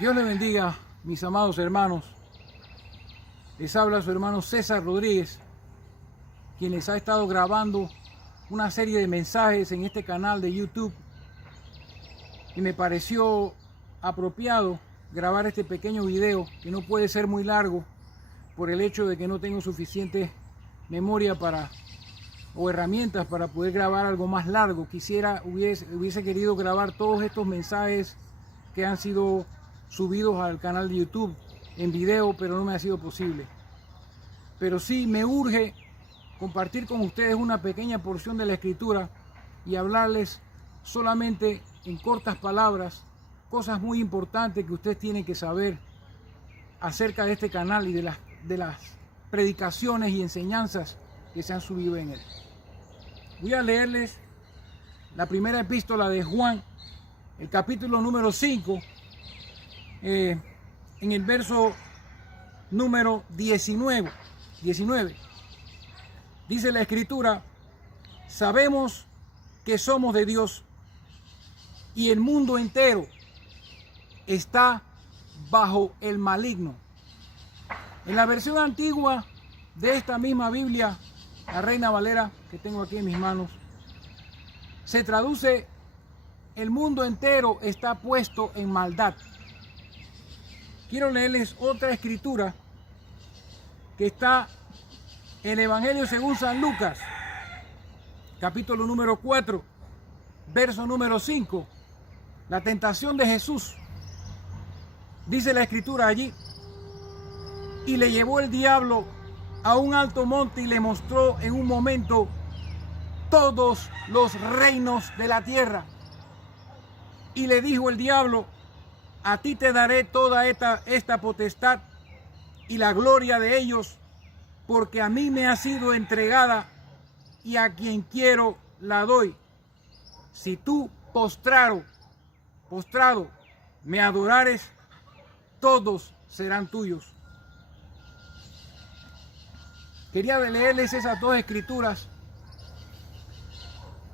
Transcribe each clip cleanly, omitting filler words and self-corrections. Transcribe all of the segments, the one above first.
Dios les bendiga, mis amados hermanos. Les habla su hermano César Rodríguez, quien les ha estado grabando una serie de mensajes en este canal de YouTube. Y me pareció apropiado grabar este pequeño video, que no puede ser muy largo por el hecho de que no tengo suficiente memoria o herramientas para poder grabar algo más largo. Hubiese querido grabar todos estos mensajes que han sido subidos al canal de YouTube en video, pero no me ha sido posible. Pero sí me urge compartir con ustedes una pequeña porción de la Escritura y hablarles solamente en cortas palabras cosas muy importantes que ustedes tienen que saber acerca de este canal y de las predicaciones y enseñanzas que se han subido en él. Voy a leerles la primera epístola de Juan, el capítulo número 5, en el verso número 19. Dice la Escritura: sabemos que somos de Dios y el mundo entero está bajo el maligno. En la versión antigua de esta misma Biblia, la Reina Valera, que tengo aquí en mis manos, se traduce: el mundo entero está puesto en maldad. Quiero leerles otra escritura que está en el Evangelio según San Lucas, capítulo número 4, verso número 5, la tentación de Jesús. Dice la escritura allí: y le llevó el diablo a un alto monte y le mostró en un momento todos los reinos de la tierra. Y le dijo el diablo: a ti te daré toda esta potestad y la gloria de ellos, porque a mí me ha sido entregada y a quien quiero la doy. Si tú postrado me adorares, todos serán tuyos. Quería leerles esas dos escrituras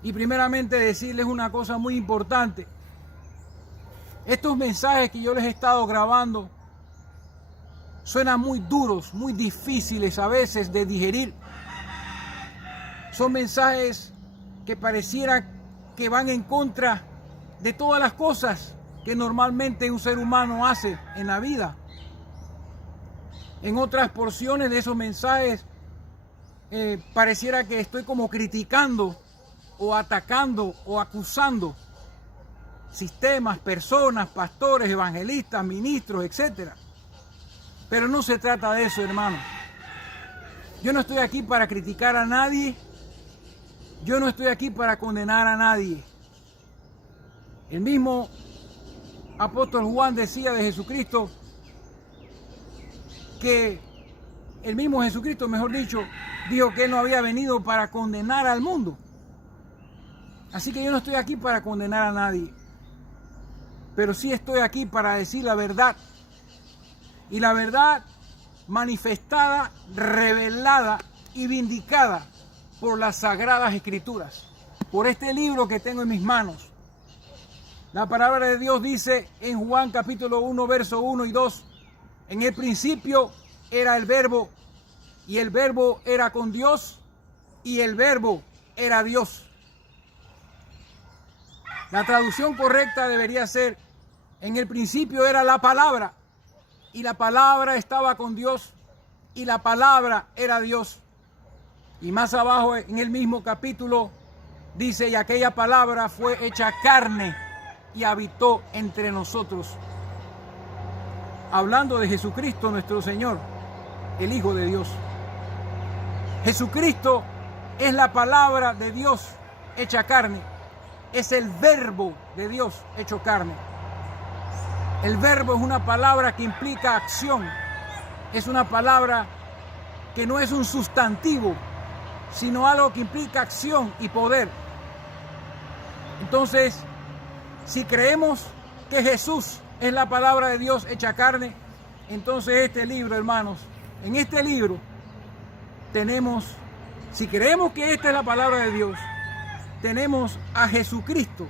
y primeramente decirles una cosa muy importante. Estos mensajes que yo les he estado grabando suenan muy duros, muy difíciles a veces de digerir. Son mensajes que pareciera que van en contra de todas las cosas que normalmente un ser humano hace en la vida. En otras porciones de esos mensajes pareciera que estoy como criticando o atacando o acusando sistemas, personas, pastores, evangelistas, ministros, etc. Pero no se trata de eso, hermano. Yo no estoy aquí para criticar a nadie. Yo no estoy aquí para condenar a nadie. El mismo apóstol Juan decía de Jesucristo que el mismo Jesucristo, mejor dicho, dijo que él no había venido para condenar al mundo. Así que yo no estoy aquí para condenar a nadie. Pero sí estoy aquí para decir la verdad. Y la verdad manifestada, revelada y vindicada por las Sagradas Escrituras. Por este libro que tengo en mis manos. La palabra de Dios dice en Juan capítulo 1, verso 1 y 2. En el principio era el Verbo, y el Verbo era con Dios, y el Verbo era Dios. La traducción correcta debería ser: en el principio era la palabra, y la palabra estaba con Dios, y la palabra era Dios. Y más abajo en el mismo capítulo dice: y aquella palabra fue hecha carne y habitó entre nosotros. Hablando de Jesucristo nuestro Señor, el Hijo de Dios. Jesucristo es la palabra de Dios hecha carne. Es el Verbo de Dios hecho carne. El verbo es una palabra que implica acción. Es una palabra que no es un sustantivo, sino algo que implica acción y poder. Entonces, si creemos que Jesús es la palabra de Dios hecha carne, entonces este libro, hermanos, en este libro tenemos, si creemos que esta es la palabra de Dios, tenemos a Jesucristo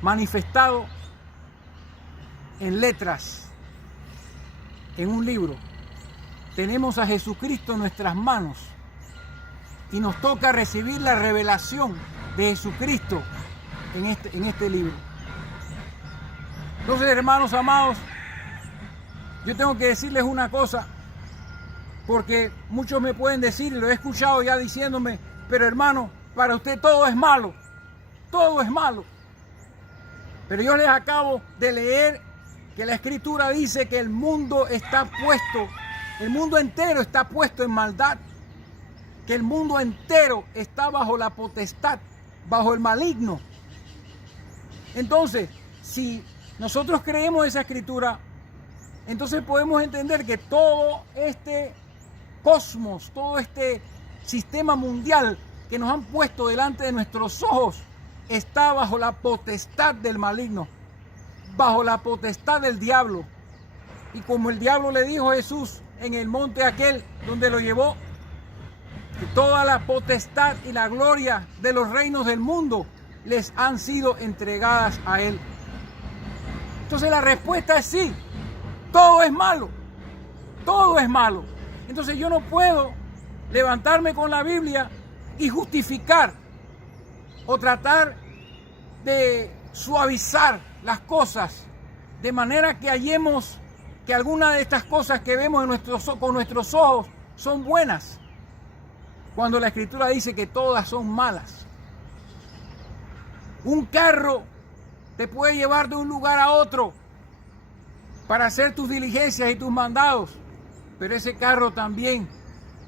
manifestado en letras, en un libro. Tenemos a Jesucristo en nuestras manos y nos toca recibir la revelación de Jesucristo en este libro. Entonces, hermanos amados, yo tengo que decirles una cosa, porque muchos me pueden decir, y lo he escuchado ya diciéndome, pero hermano, para usted todo es malo, todo es malo. Pero yo les acabo de leer que la Escritura dice que el mundo entero está puesto en maldad, que el mundo entero está bajo la potestad, bajo el maligno. Entonces, si nosotros creemos esa Escritura, entonces podemos entender que todo este cosmos, todo este sistema mundial que nos han puesto delante de nuestros ojos, está bajo la potestad del maligno, bajo la potestad del diablo. Y como el diablo le dijo a Jesús en el monte aquel donde lo llevó, que toda la potestad y la gloria de los reinos del mundo les han sido entregadas a él. Entonces la respuesta es sí, todo es malo, todo es malo. Entonces yo no puedo levantarme con la Biblia y justificar o tratar de suavizar las cosas de manera que hallemos que alguna de estas cosas que vemos con nuestros ojos son buenas, cuando la Escritura dice que todas son malas. Un carro te puede llevar de un lugar a otro para hacer tus diligencias y tus mandados, pero ese carro también,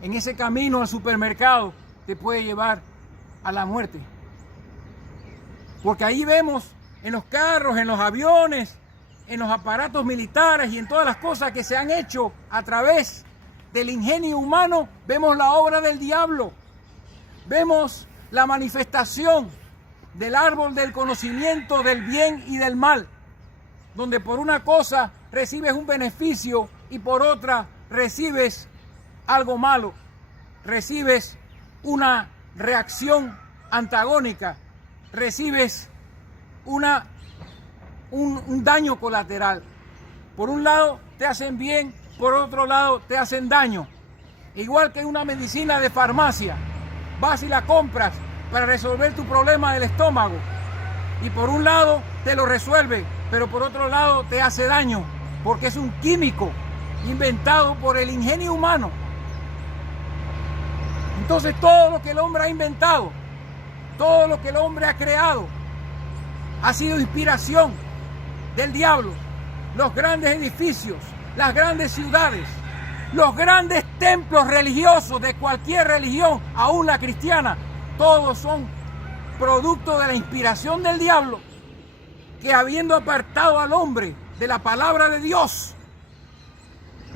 en ese camino al supermercado, te puede llevar a la muerte. Porque ahí vemos en los carros, en los aviones, en los aparatos militares y en todas las cosas que se han hecho a través del ingenio humano, vemos la obra del diablo. Vemos la manifestación del árbol del conocimiento del bien y del mal, donde por una cosa recibes un beneficio y por otra recibes algo malo, recibes una reacción antagónica, recibes un daño colateral. Por un lado te hacen bien, por otro lado te hacen daño. Igual que una medicina de farmacia, vas y la compras para resolver tu problema del estómago y por un lado te lo resuelve, pero por otro lado te hace daño, porque es un químico inventado por el ingenio humano. Entonces todo lo que el hombre ha inventado, todo lo que el hombre ha creado, ha sido inspiración del diablo. Los grandes edificios, las grandes ciudades, los grandes templos religiosos de cualquier religión, aún la cristiana, todos son producto de la inspiración del diablo, que habiendo apartado al hombre de la palabra de Dios,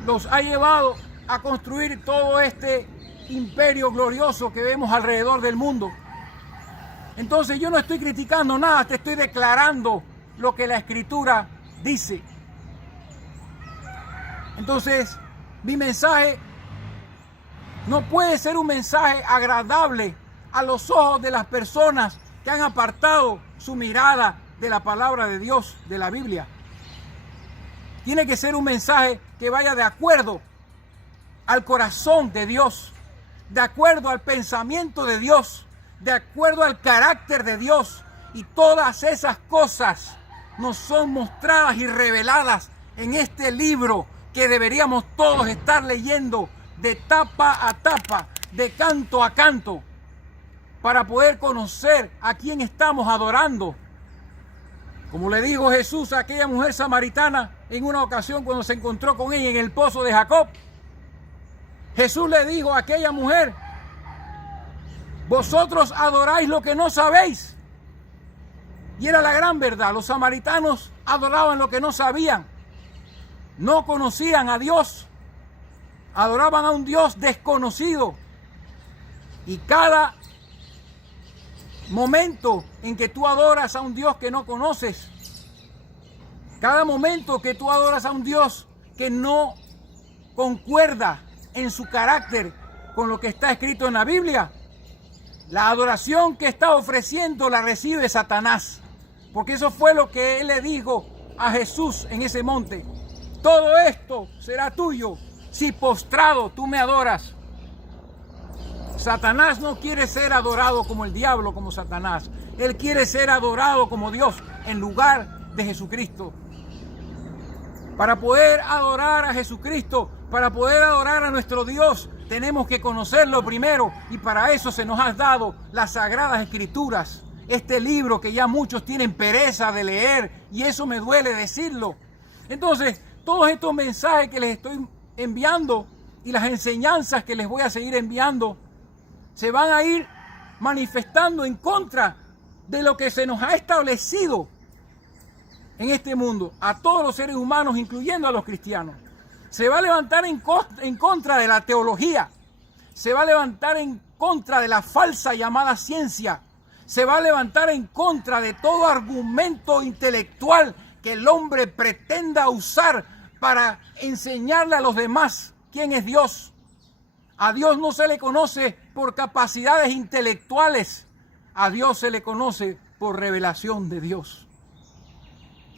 los ha llevado a construir todo este imperio glorioso que vemos alrededor del mundo. Entonces yo no estoy criticando nada, te estoy declarando lo que la Escritura dice. Entonces, mi mensaje no puede ser un mensaje agradable a los ojos de las personas que han apartado su mirada de la palabra de Dios, de la Biblia. Tiene que ser un mensaje que vaya de acuerdo al corazón de Dios, de acuerdo al pensamiento de Dios, de acuerdo al carácter de Dios. Y todas esas cosas nos son mostradas y reveladas en este libro que deberíamos todos estar leyendo de tapa a tapa, de canto a canto, para poder conocer a quién estamos adorando. Como le dijo Jesús a aquella mujer samaritana en una ocasión cuando se encontró con ella en el pozo de Jacob. Jesús le dijo a aquella mujer: vosotros adoráis lo que no sabéis. Y era la gran verdad. Los samaritanos adoraban lo que no sabían. No conocían a Dios. Adoraban a un Dios desconocido. Y cada momento en que tú adoras a un Dios que no conoces, cada momento que tú adoras a un Dios que no concuerda en su carácter con lo que está escrito en la Biblia, la adoración que está ofreciendo la recibe Satanás. Porque eso fue lo que él le dijo a Jesús en ese monte: todo esto será tuyo si postrado tú me adoras. Satanás no quiere ser adorado como el diablo, como Satanás. Él quiere ser adorado como Dios en lugar de Jesucristo. Para poder adorar a Jesucristo, para poder adorar a nuestro Dios, tenemos que conocerlo primero, y para eso se nos ha dado las Sagradas Escrituras. Este libro que ya muchos tienen pereza de leer, y eso me duele decirlo. Entonces, todos estos mensajes que les estoy enviando y las enseñanzas que les voy a seguir enviando se van a ir manifestando en contra de lo que se nos ha establecido en este mundo, a todos los seres humanos, incluyendo a los cristianos. Se va a levantar en contra de la teología, se va a levantar en contra de la falsa llamada ciencia, se va a levantar en contra de todo argumento intelectual que el hombre pretenda usar para enseñarle a los demás quién es Dios. A Dios no se le conoce por capacidades intelectuales, a Dios se le conoce por revelación de Dios.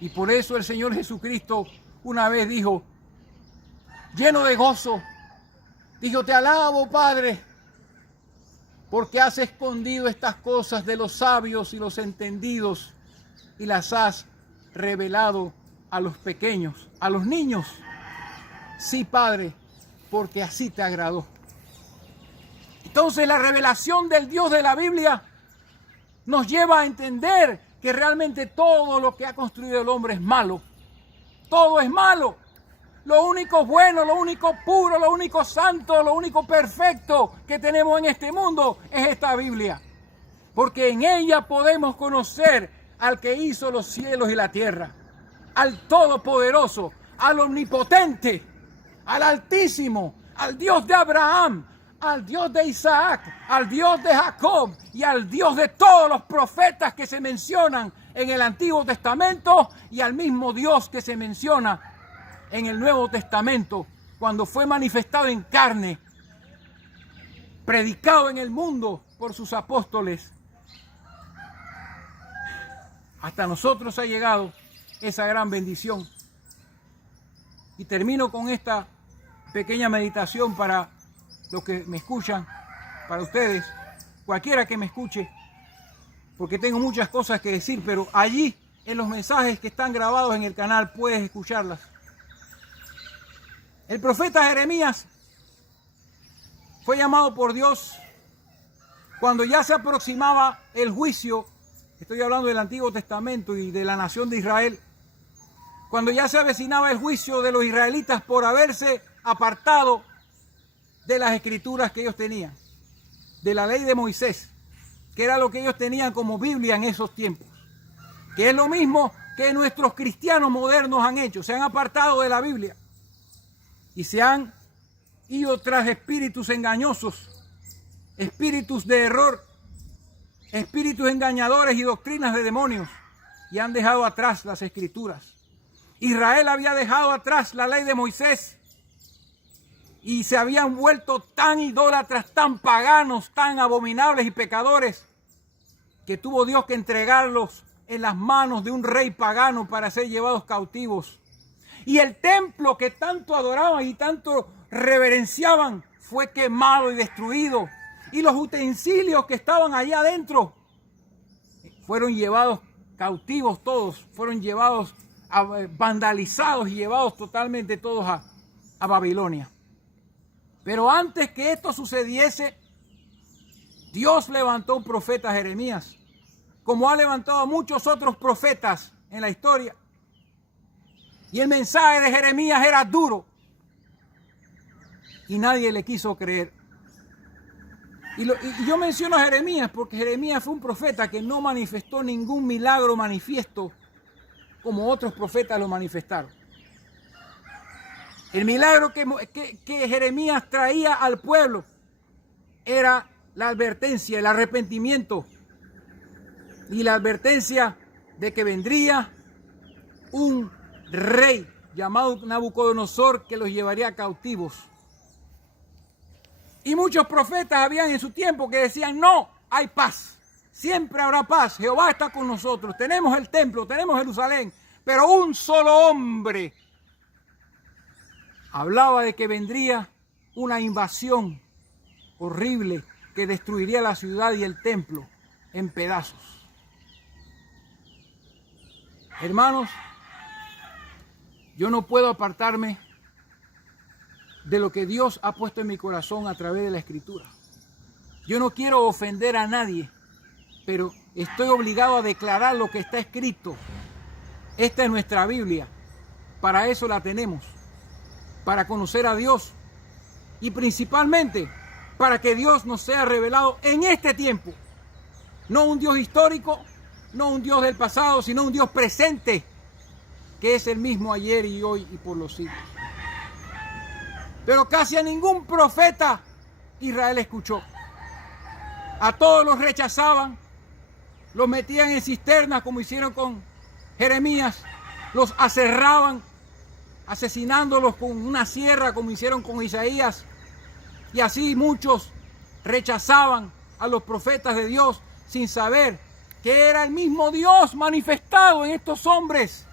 Y por eso el Señor Jesucristo una vez dijo, lleno de gozo, dijo: te alabo, Padre, porque has escondido estas cosas de los sabios y los entendidos y las has revelado a los pequeños, a los niños. Sí, Padre, porque así te agradó. Entonces la revelación del Dios de la Biblia nos lleva a entender que realmente todo lo que ha construido el hombre es malo. Todo es malo. Lo único bueno, lo único puro, lo único santo, lo único perfecto que tenemos en este mundo es esta Biblia. Porque en ella podemos conocer al que hizo los cielos y la tierra, al Todopoderoso, al Omnipotente, al Altísimo, al Dios de Abraham, al Dios de Isaac, al Dios de Jacob y al Dios de todos los profetas que se mencionan en el Antiguo Testamento, y al mismo Dios que se menciona en el Nuevo Testamento cuando fue manifestado en carne, predicado en el mundo por sus apóstoles. Hasta nosotros ha llegado esa gran bendición. Y termino con esta pequeña meditación para los que me escuchan, para ustedes, cualquiera que me escuche, porque tengo muchas cosas que decir, pero allí en los mensajes que están grabados en el canal puedes escucharlas. El profeta Jeremías fue llamado por Dios cuando ya se aproximaba el juicio. Estoy hablando del Antiguo Testamento y de la nación de Israel. Cuando ya se avecinaba el juicio de los israelitas por haberse apartado de las escrituras que ellos tenían, de la ley de Moisés, que era lo que ellos tenían como Biblia en esos tiempos, que es lo mismo que nuestros cristianos modernos han hecho. Se han apartado de la Biblia y se han ido tras espíritus engañosos, espíritus de error, espíritus engañadores y doctrinas de demonios, y han dejado atrás las escrituras. Israel había dejado atrás la ley de Moisés y se habían vuelto tan idólatras, tan paganos, tan abominables y pecadores, que tuvo Dios que entregarlos en las manos de un rey pagano para ser llevados cautivos. Y el templo que tanto adoraban y tanto reverenciaban fue quemado y destruido. Y los utensilios que estaban allá adentro fueron llevados cautivos todos, fueron llevados vandalizados y llevados totalmente todos a Babilonia. Pero antes que esto sucediese, Dios levantó un profeta, Jeremías, como ha levantado a muchos otros profetas en la historia. Y el mensaje de Jeremías era duro y nadie le quiso creer. Y yo menciono a Jeremías porque Jeremías fue un profeta que no manifestó ningún milagro manifiesto como otros profetas lo manifestaron. El milagro que Jeremías traía al pueblo era la advertencia, el arrepentimiento y la advertencia de que vendría un rey llamado Nabucodonosor que los llevaría cautivos. Y muchos profetas habían en su tiempo que decían: no, hay paz, siempre habrá paz, Jehová está con nosotros, tenemos el templo, tenemos Jerusalén, pero un solo hombre hablaba de que vendría una invasión horrible que destruiría la ciudad y el templo en pedazos. Hermanos, yo no puedo apartarme de lo que Dios ha puesto en mi corazón a través de la Escritura. Yo no quiero ofender a nadie, pero estoy obligado a declarar lo que está escrito. Esta es nuestra Biblia. Para eso la tenemos. Para conocer a Dios. Y principalmente para que Dios nos sea revelado en este tiempo. No un Dios histórico, no un Dios del pasado, sino un Dios presente, que es el mismo ayer y hoy y por los siglos. Pero casi a ningún profeta Israel escuchó. A todos los rechazaban, los metían en cisternas como hicieron con Jeremías, los aserraban, asesinándolos con una sierra como hicieron con Isaías. Y así muchos rechazaban a los profetas de Dios sin saber que era el mismo Dios manifestado en estos hombres,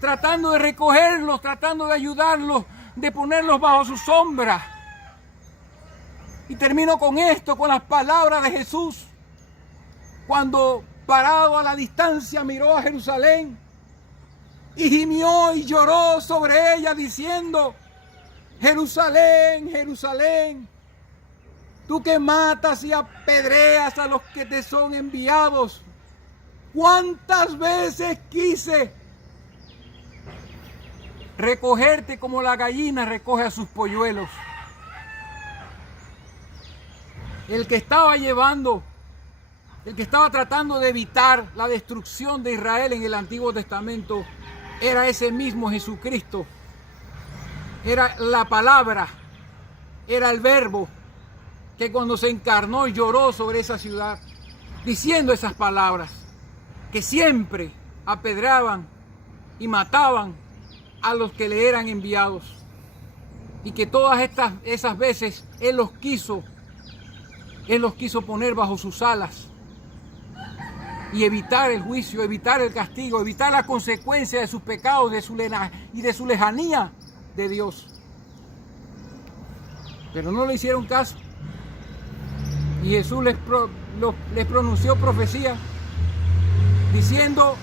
tratando de recogerlos, tratando de ayudarlos, de ponerlos bajo su sombra. Y termino con esto, con las palabras de Jesús, cuando parado a la distancia miró a Jerusalén y gimió y lloró sobre ella diciendo: Jerusalén, Jerusalén, tú que matas y apedreas a los que te son enviados, ¿cuántas veces quise recogerte como la gallina recoge a sus polluelos? El que estaba tratando de evitar la destrucción de Israel en el Antiguo Testamento era ese mismo Jesucristo. Era la palabra, era el verbo que cuando se encarnó lloró sobre esa ciudad, diciendo esas palabras, que siempre apedreaban y mataban a los que le eran enviados, y que todas esas veces Él los quiso poner bajo sus alas y evitar el juicio, evitar el castigo, evitar la consecuencia de sus pecados y de su lejanía de Dios. Pero no le hicieron caso. Y Jesús les pronunció profecía diciendo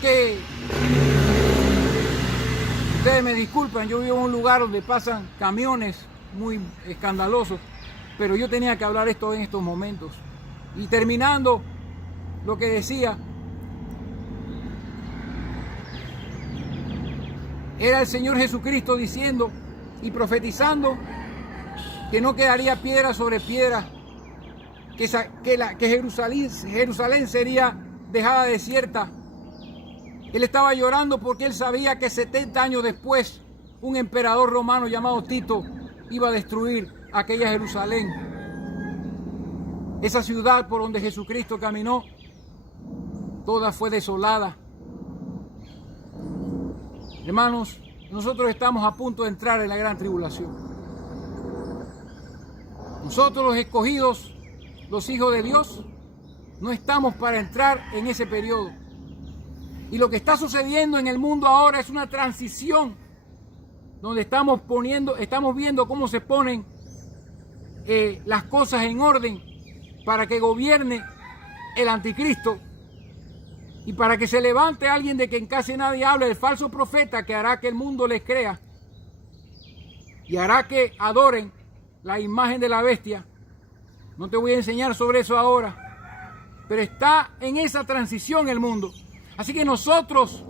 que, ustedes me disculpan, yo vivo en un lugar donde pasan camiones muy escandalosos, pero yo tenía que hablar esto en estos momentos. Y terminando lo que decía, era el Señor Jesucristo diciendo y profetizando que no quedaría piedra sobre piedra, que Jerusalén sería dejada desierta. Él estaba llorando porque él sabía que 70 años después un emperador romano llamado Tito iba a destruir aquella Jerusalén. Esa ciudad por donde Jesucristo caminó, toda fue desolada. Hermanos, nosotros estamos a punto de entrar en la gran tribulación. Nosotros los escogidos, los hijos de Dios, no estamos para entrar en ese periodo. Y lo que está sucediendo en el mundo ahora es una transición donde estamos viendo cómo se ponen las cosas en orden para que gobierne el anticristo y para que se levante alguien de quien casi nadie habla, el falso profeta, que hará que el mundo les crea y hará que adoren la imagen de la bestia. No te voy a enseñar sobre eso ahora, pero está en esa transición el mundo. Así que nosotros,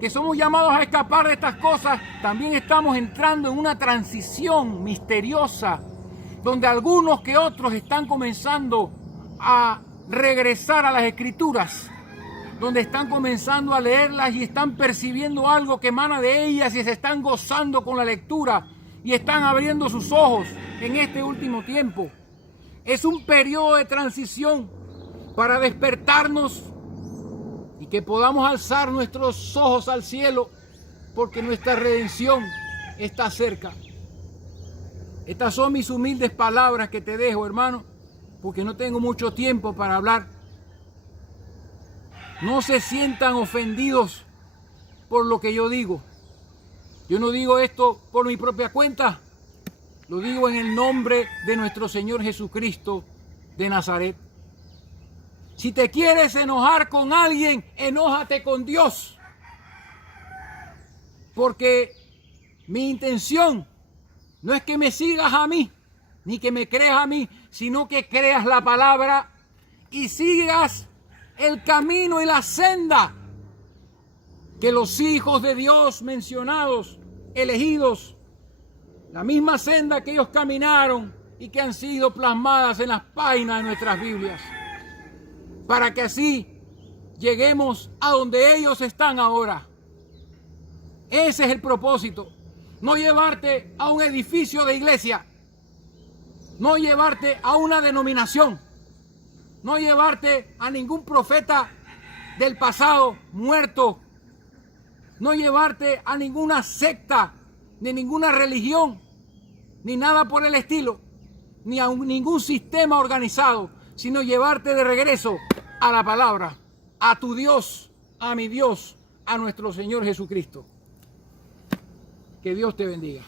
que somos llamados a escapar de estas cosas, también estamos entrando en una transición misteriosa, donde algunos que otros están comenzando a regresar a las Escrituras, donde están comenzando a leerlas y están percibiendo algo que emana de ellas y se están gozando con la lectura y están abriendo sus ojos en este último tiempo. Es un periodo de transición para despertarnos y que podamos alzar nuestros ojos al cielo, porque nuestra redención está cerca. Estas son mis humildes palabras que te dejo, hermano, porque no tengo mucho tiempo para hablar. no se sientan ofendidos por lo que yo digo. Yo no digo esto por mi propia cuenta, lo digo en el nombre de nuestro Señor Jesucristo de Nazaret. Si te quieres enojar con alguien, enójate con Dios. Porque mi intención no es que me sigas a mí, ni que me creas a mí, sino que creas la palabra y sigas el camino y la senda que los hijos de Dios mencionados, elegidos, la misma senda que ellos caminaron y que han sido plasmadas en las páginas de nuestras Biblias, para que así lleguemos a donde ellos están ahora. Ese es el propósito. No llevarte a un edificio de iglesia, no llevarte a una denominación, no llevarte a ningún profeta del pasado muerto, no llevarte a ninguna secta, ni ninguna religión, ni nada por el estilo, ni a ningún sistema organizado, sino llevarte de regreso a la palabra, a tu Dios, a mi Dios, a nuestro Señor Jesucristo. Que Dios te bendiga.